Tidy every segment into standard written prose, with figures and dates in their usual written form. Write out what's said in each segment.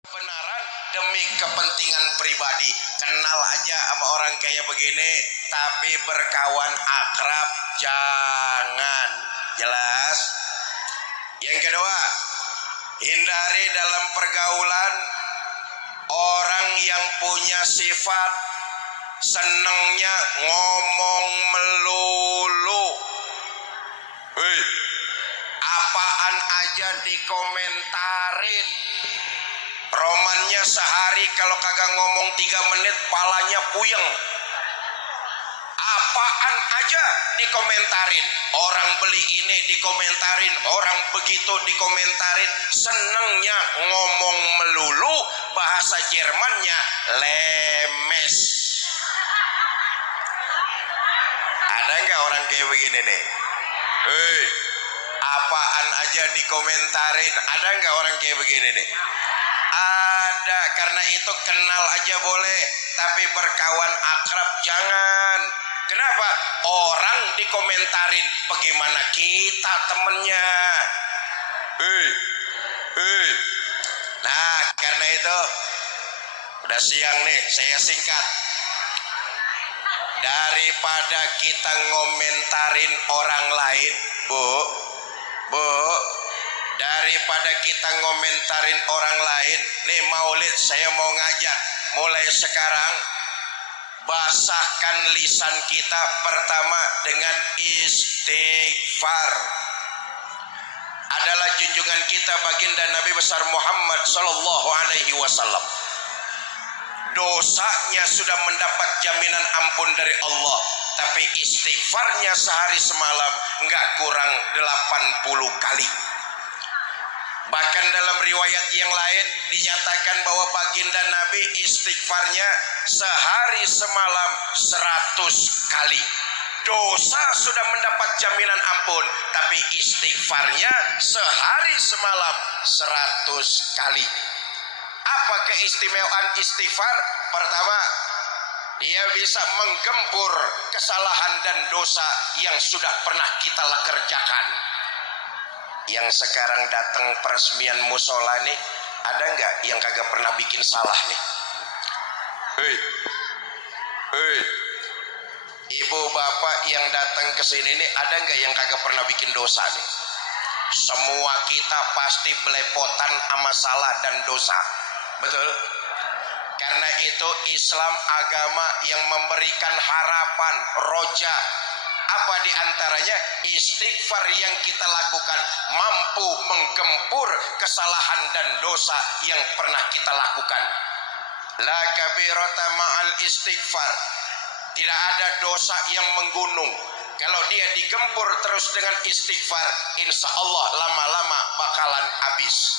kebenaran demi kepentingan pribadi. Kenal aja sama orang kayak begini, tapi berkawan akrab jangan. Jelas? Yang kedua, hindari dalam pergaulan orang yang punya sifat senengnya ngomong melulu. Hei, apaan aja dikomentarin. Romannya sehari kalau kagak ngomong 3 menit palanya puyeng. Apaan aja dikomentarin. Orang beli ini dikomentarin, orang begitu dikomentarin. Senengnya ngomong melulu, bahasa Jermannya lemes. Ada nggak orang kayak begini nih? Hei, apaan aja dikomentarin. Ada nggak orang kayak begini nih? Ada. Karena itu kenal aja boleh, tapi berkawan akrab jangan. Kenapa? Orang dikomentarin, bagaimana kita temennya? Nah, karena itu udah siang nih, saya singkat. Daripada kita ngomentarin orang lain, Bu, daripada kita ngomentarin orang lain, nih Maulid saya mau ngajak, mulai sekarang basahkan lisan kita pertama dengan istighfar. Adalah junjungan kita baginda Nabi besar Muhammad sallallahu alaihi wasallam. Dosanya sudah mendapat jaminan ampun dari Allah, tapi istighfarnya sehari semalam enggak kurang 80 kali. Bahkan dalam riwayat yang lain dinyatakan bahwa baginda Nabi istighfarnya sehari semalam 100 kali. Dosa sudah mendapat jaminan ampun, tapi istighfarnya sehari semalam 100 kali. Apa keistimewaan istighfar? Pertama, dia bisa menggempur kesalahan dan dosa yang sudah pernah kita kerjakan. Yang sekarang datang peresmian musola nih, ada nggak yang kagak pernah bikin salah nih? Hei, ibu bapak yang datang ke sini nih, ada nggak yang kagak pernah bikin dosa nih? Semua kita pasti belepotan sama salah dan dosa, betul? Karena itu Islam agama yang memberikan harapan, roja. Apa diantaranya? Istighfar yang kita lakukan mampu menggempur kesalahan dan dosa yang pernah kita lakukan. La kabirata ma'al istighfar. Tidak ada dosa yang menggunung. Kalau dia digempur terus dengan istighfar, insya Allah lama-lama bakalan habis.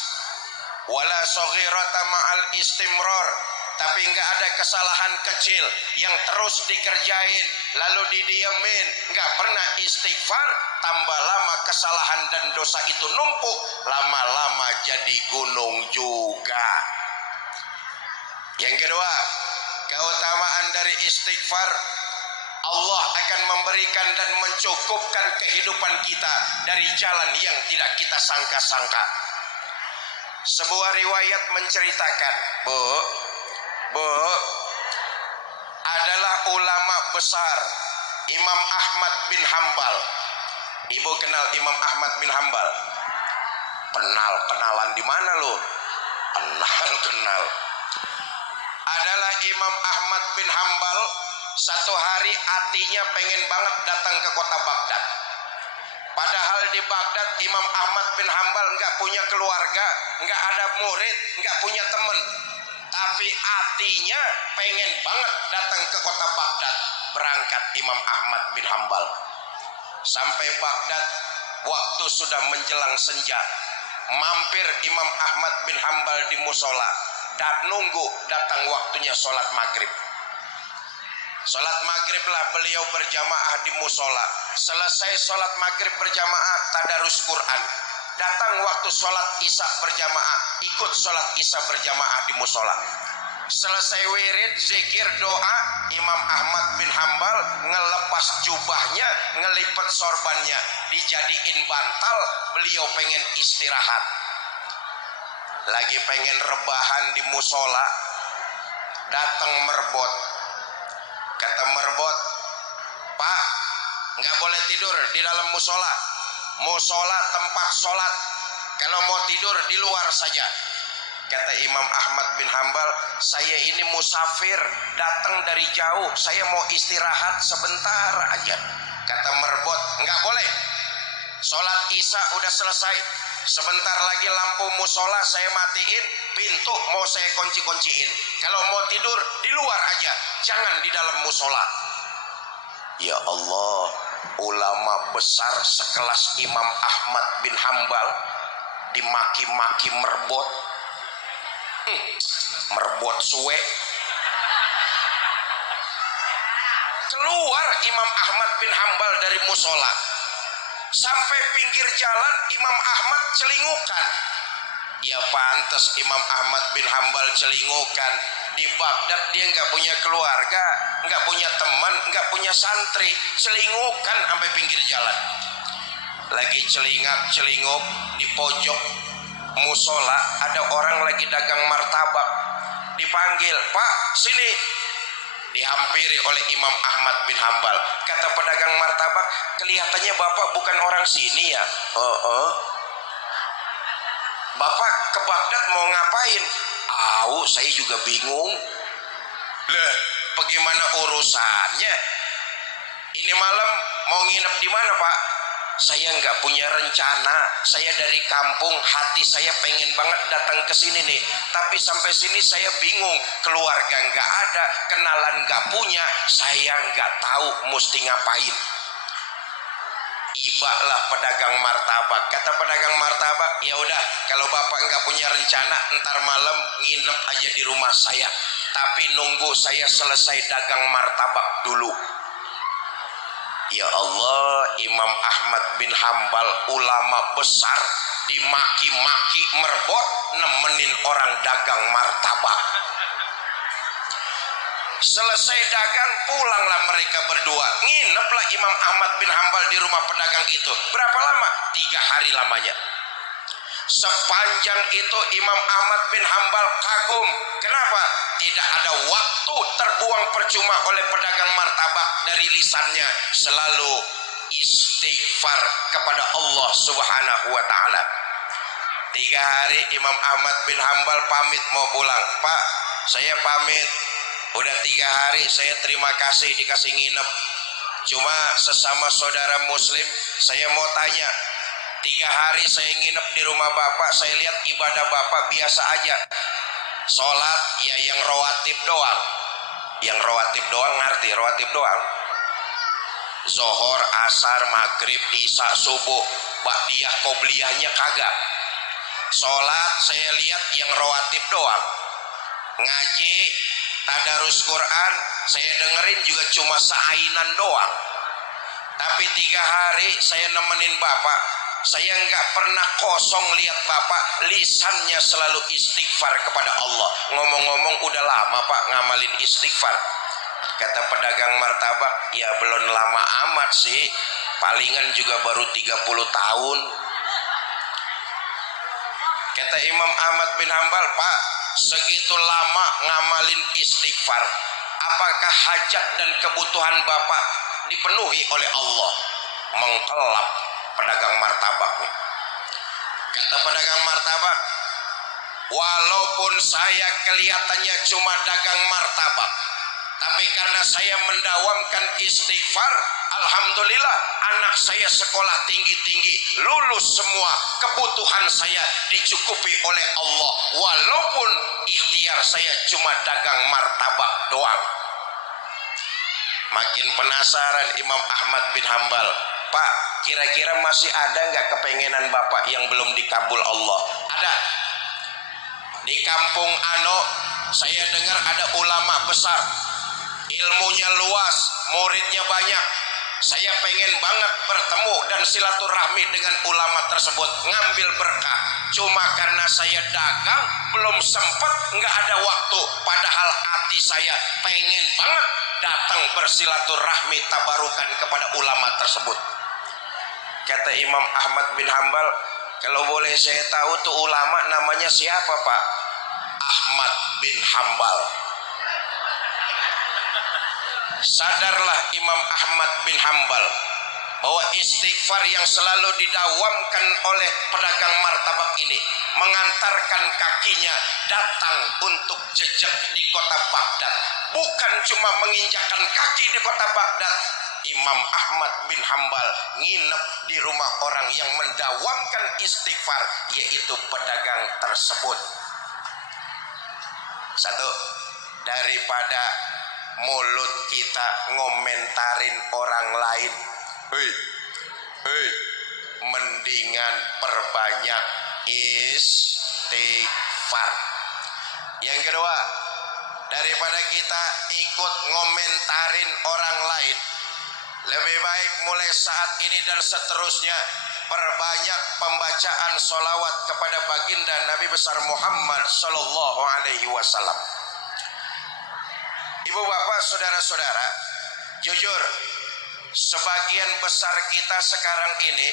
Wala saghirata ma'al istimrar. Tapi nggak ada kesalahan kecil yang terus dikerjain lalu didiemin, nggak pernah istighfar, tambah lama kesalahan dan dosa itu numpuk, lama-lama jadi gunung juga. Yang kedua, keutamaan dari istighfar, Allah akan memberikan dan mencukupkan kehidupan kita dari jalan yang tidak kita sangka-sangka. Sebuah riwayat menceritakan, Bu, adalah ulama besar Imam Ahmad bin Hambal. Ibu kenal Imam Ahmad bin Hambal? Kenalan di mana lo? Kenal. Adalah Imam Ahmad bin Hambal. Satu hari hatinya pengen banget datang ke kota Baghdad. Padahal di Baghdad Imam Ahmad bin Hambal nggak punya keluarga, nggak ada murid, nggak punya teman. Tapi hatinya pengen banget datang ke kota Baghdad. Berangkat Imam Ahmad bin Hambal. Sampai Baghdad, waktu sudah menjelang senja. Mampir Imam Ahmad bin Hambal di musola. Dan nunggu datang waktunya sholat maghrib. Sholat maghrib lah beliau berjamaah di musola. Selesai sholat maghrib berjamaah, tadarus Quran. Datang waktu sholat isya berjamaah, ikut sholat isya berjamaah di musola. Selesai wirid, zikir, doa, Imam Ahmad bin Hambal ngelepas jubahnya, ngelipet sorbannya, dijadiin bantal, beliau pengen istirahat. lagi pengen rebahan di musola, datang merbot. Kata merbot, Pak, nggak boleh tidur di dalam musola. Musola tempat sholat, kalau mau tidur di luar saja. Kata Imam Ahmad bin Hambal, saya ini musafir, datang dari jauh, saya mau istirahat sebentar aja. Kata merbot, nggak boleh. Sholat isya udah selesai, sebentar lagi lampu musola saya matiin, pintu mau saya kunci-kunciin. Kalau mau tidur di luar aja, jangan di dalam musola. Ya Allah, ulama besar sekelas Imam Ahmad bin Hambal dimaki-maki merbot. Merbot suwe. Keluar Imam Ahmad bin Hambal dari musola, sampai pinggir jalan Imam Ahmad celingukan. Ya pantas Imam Ahmad bin Hambal celingukan. Di Baghdad dia nggak punya keluarga, nggak punya teman, nggak punya santri, celingukan sampai pinggir jalan. Lagi celingak-celinguk di pojok musola, ada orang lagi dagang martabak. Dipanggil, Pak, sini. Dihampiri oleh Imam Ahmad bin Hambal. Kata pedagang martabak, kelihatannya Bapak bukan orang sini ya? Bapak ke Baghdad mau ngapain? Saya juga bingung. Lah, bagaimana urusannya? Ini malam mau nginep di mana, Pak? Saya nggak punya rencana. Saya dari kampung, hati saya pengen banget datang ke sini nih. Tapi sampai sini saya bingung. Keluarga nggak ada, kenalan nggak punya. Saya nggak tahu mesti ngapain. Ibaklah pedagang martabak. Kata pedagang martabak, ya udah, kalau Bapak nggak punya rencana, ntar malam nginep aja di rumah saya. Tapi nunggu saya selesai dagang martabak dulu. Ya Allah, Imam Ahmad bin Hambal, ulama besar, dimaki-maki merbot, nemenin orang dagang martabak. Selesai dagang, pulanglah mereka berdua. Ngineplah Imam Ahmad bin Hambal di rumah pedagang itu. Berapa lama? 3 hari lamanya. Sepanjang itu Imam Ahmad bin Hambal kagum. Kenapa? Tidak ada waktu terbuang percuma oleh pedagang martabak dari lisannya. Selalu istighfar kepada Allah Subhanahu wa ta'ala. 3 hari Imam Ahmad bin Hambal pamit mau pulang. Pak, saya pamit. Udah 3 hari saya terima kasih dikasih nginep. Cuma sesama saudara muslim, saya mau tanya. 3 hari saya nginep di rumah Bapak, saya lihat ibadah Bapak biasa aja. Sholat ya yang rawatib doang. Yang rawatib doang, ngerti rawatib doang? Zohor, asar, maghrib, isya, subuh, ba'diyah, qobliyahnya kagak. Sholat saya lihat yang rawatib doang. Ngaji, tadarus Quran saya dengerin juga cuma seainan doang. Tapi 3 hari saya nemenin Bapak, saya nggak pernah kosong lihat Bapak, lisannya selalu istighfar kepada Allah. Ngomong-ngomong udah lama Pak ngamalin istighfar. Kata pedagang martabak, ya belum lama amat sih, palingan juga baru 30 tahun. Kata Imam Ahmad bin Hambal, Pak, segitu lama ngamalin istighfar, apakah hajat dan kebutuhan Bapak dipenuhi oleh Allah? Mengkelap pedagang martabak nih. Kata pedagang martabak, walaupun saya kelihatannya cuma dagang martabak, tapi karena saya mendawamkan istighfar, alhamdulillah anak saya sekolah tinggi-tinggi, lulus semua, kebutuhan saya dicukupi oleh Allah, walaupun ikhtiar saya cuma dagang martabak doang. Makin penasaran Imam Ahmad bin Hambal, Pak, kira-kira masih ada nggak kepengenan Bapak yang belum dikabul Allah? Ada. Di kampung Ano, saya dengar ada ulama besar, ilmunya luas, muridnya banyak. Saya pengen banget bertemu dan silaturahmi dengan ulama tersebut, ngambil berkah. Cuma karena saya dagang, belum sempat, nggak ada waktu. Padahal hati saya pengen banget datang bersilaturahmi tabarukan kepada ulama tersebut. Kata Imam Ahmad bin Hambal, Kalau boleh saya tahu tuh ulama namanya siapa Pak? Ahmad bin Hambal. Sadarlah Imam Ahmad bin Hambal bahwa istighfar yang selalu didawamkan oleh pedagang martabak ini mengantarkan kakinya datang untuk jejak di kota Baghdad. Bukan cuma menginjakkan kaki di kota Baghdad, Imam Ahmad bin Hambal nginep di rumah orang yang mendawamkan istighfar, yaitu pedagang tersebut. Satu, daripada mulut kita ngomentarin orang lain, mendingan perbanyak istighfar. Yang kedua, daripada kita ikut ngomentarin orang lain, lebih baik mulai saat ini dan seterusnya perbanyak pembacaan sholawat kepada baginda Nabi besar Muhammad Sallallahu Alaihi Wasallam. Ibu bapak saudara-saudara, jujur sebagian besar kita sekarang ini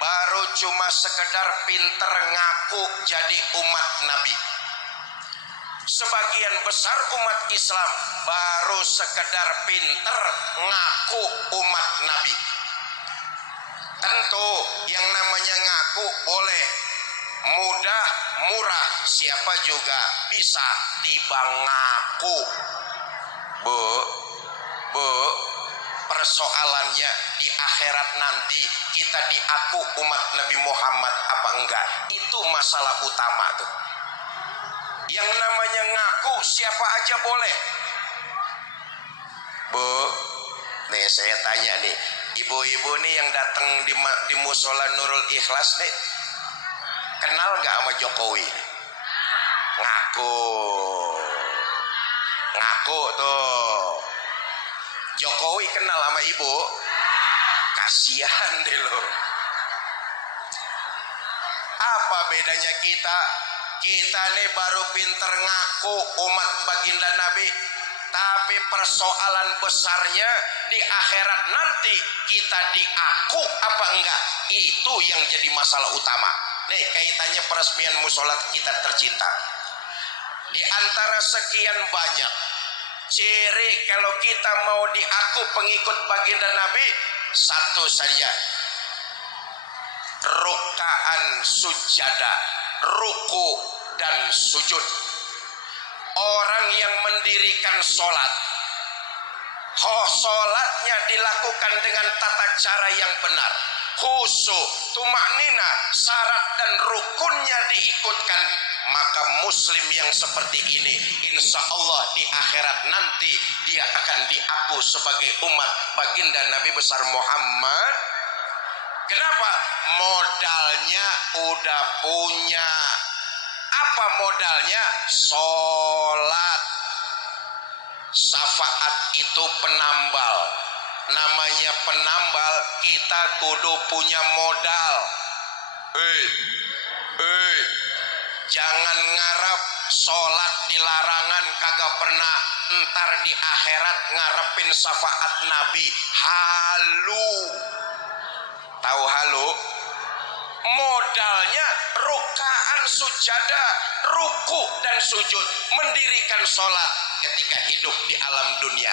baru cuma sekedar pinter ngaku jadi umat Nabi. Sebagian besar umat Islam baru sekedar pinter ngaku umat Nabi. Tentu yang namanya ngaku boleh, mudah, murah, siapa juga bisa tiba ngaku. Bu, persoalannya di akhirat nanti kita diaku umat Nabi Muhammad apa enggak, itu masalah utama tuh. Yang namanya ngaku siapa aja boleh. Bu, nih saya tanya nih, ibu-ibu nih yang datang di musola Nurul Ikhlas nih, kenal nggak sama Jokowi? Ngaku tuh. Jokowi kenal sama ibu? Kasihan deh lo. Apa bedanya kita? Kita nih baru pinter ngaku umat baginda Nabi, tapi persoalan besarnya di akhirat nanti kita diaku apa enggak, itu yang jadi masalah utama. Nih kaitannya peresmian musola kita tercinta. Di antara sekian banyak ciri kalau kita mau diaku pengikut baginda Nabi, satu saja, rukaan sujada, ruku dan sujud. Orang yang mendirikan sholat, sholatnya dilakukan dengan tata cara yang benar, khusyuk, tumaknina, syarat dan rukunnya diikutkan, maka muslim yang seperti ini insya Allah di akhirat nanti dia akan diaku sebagai umat baginda Nabi besar Muhammad. Kenapa? Modalnya udah punya. Apa modalnya? Sholat. Syafaat itu penambal. Namanya penambal, kita kudu punya modal. Jangan ngarep sholat di larangan kagak pernah, ntar di akhirat ngarepin syafaat Nabi. Halu. Tahu halu? Modalnya rukaan sujada, ruku dan sujud, mendirikan sholat ketika hidup di alam dunia.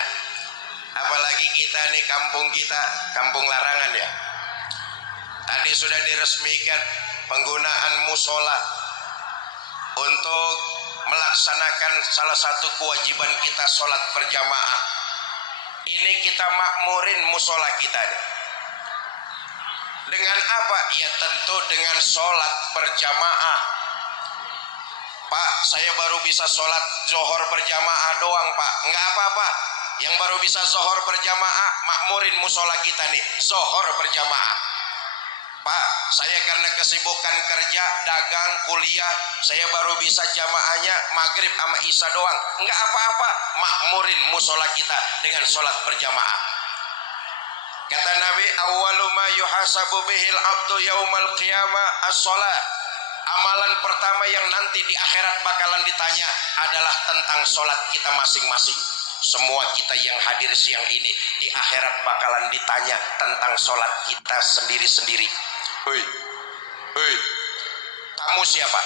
Apalagi kita nih, kampung kita kampung larangan ya. Tadi sudah diresmikan penggunaan musola untuk melaksanakan salah satu kewajiban kita, sholat berjamaah. Ini kita makmurin musola kita nih. Dengan apa? Ya tentu dengan sholat berjamaah. Pak, saya baru bisa sholat zohor berjamaah doang Pak. Enggak apa-apa. Yang baru bisa zohor berjamaah, makmurin musola kita nih, zohor berjamaah. Pak, saya karena kesibukan kerja, dagang, kuliah, saya baru bisa jamaahnya maghrib sama isya doang. Enggak apa-apa, makmurin musola kita dengan sholat berjamaah. Kata Nabi, awwalu ma yuhasabu bihil abdu yaumal qiyamah as-sholat. Amalan pertama yang nanti di akhirat bakalan ditanya adalah tentang sholat kita masing-masing. Semua kita yang hadir siang ini di akhirat bakalan ditanya tentang sholat kita sendiri-sendiri. Kamu siapa?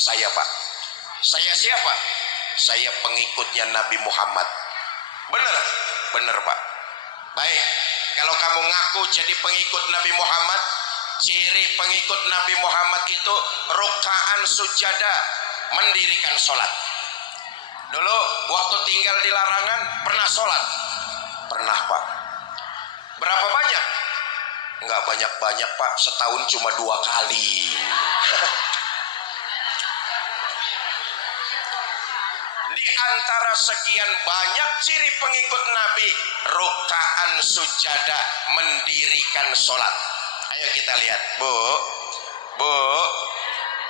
Saya, Pak. Saya siapa? Saya pengikutnya Nabi Muhammad. Benar? Benar, Pak. Baik, kalau kamu ngaku jadi pengikut Nabi Muhammad, ciri pengikut Nabi Muhammad itu rukaan sujadah, mendirikan sholat. Dulu waktu tinggal di larangan pernah sholat? Pernah, Pak. Berapa banyak? Enggak banyak-banyak, Pak. Setahun cuma 2 kali. Di antara sekian banyak ciri pengikut Nabi, rukaan sujadah, mendirikan sholat. Ayo kita lihat, Bu.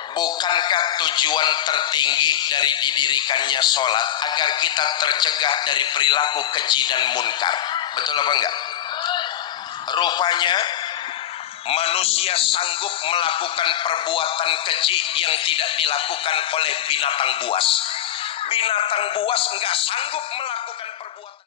Bukankah tujuan tertinggi dari didirikannya sholat agar kita tercegah dari perilaku keji dan munkar? Betul apa enggak? Rupanya manusia sanggup melakukan perbuatan keji yang tidak dilakukan oleh binatang buas. Binatang buas enggak sanggup melakukan perbuatan